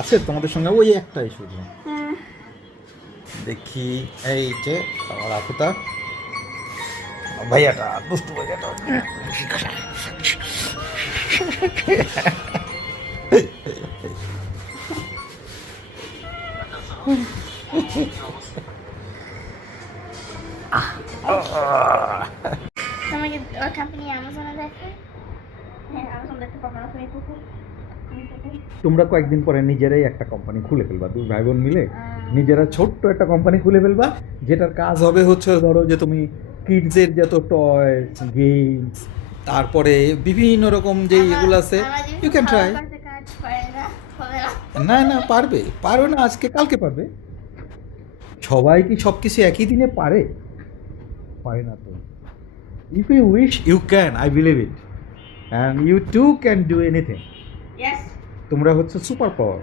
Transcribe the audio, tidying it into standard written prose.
আছে তোমাদের সঙ্গে ওই একটাই শুধু। দেখি এই যে রাখো তা ভাইয়াটা দুষ্টু ভাইয়াটা। তোমাকে ওর কোম্পানি অ্যামাজনে দেখে? হ্যাঁ, অ্যামাজন দেখতে পাবো না, তুমি কুকুর। তোমরা কয়েকদিন পরে নিজেরাই একটা কোম্পানি খুলে ফেলবা, দুই ভাই বোন মিলে নিজেরা ছোট্ট একটা কোম্পানি খুলে ফেলবা, যেটার কাজ হবে হচ্ছে ধরো যে তুমি কিডসের যত টয়স গেমস, তারপরে বিভিন্ন রকম যে এগুলো আছে, ইউ ক্যান ট্রাই। কাজ পারে না, হবে না। না না, পারবে, পারবে না আজকে কালকে পারবে। সবাই কি সব কিছু একই দিনে পারে? পারে না তো। If you wish you can, I believe it, and you too can do anything. Yes. তোমরা হচ্ছে সুপার পাওয়ার।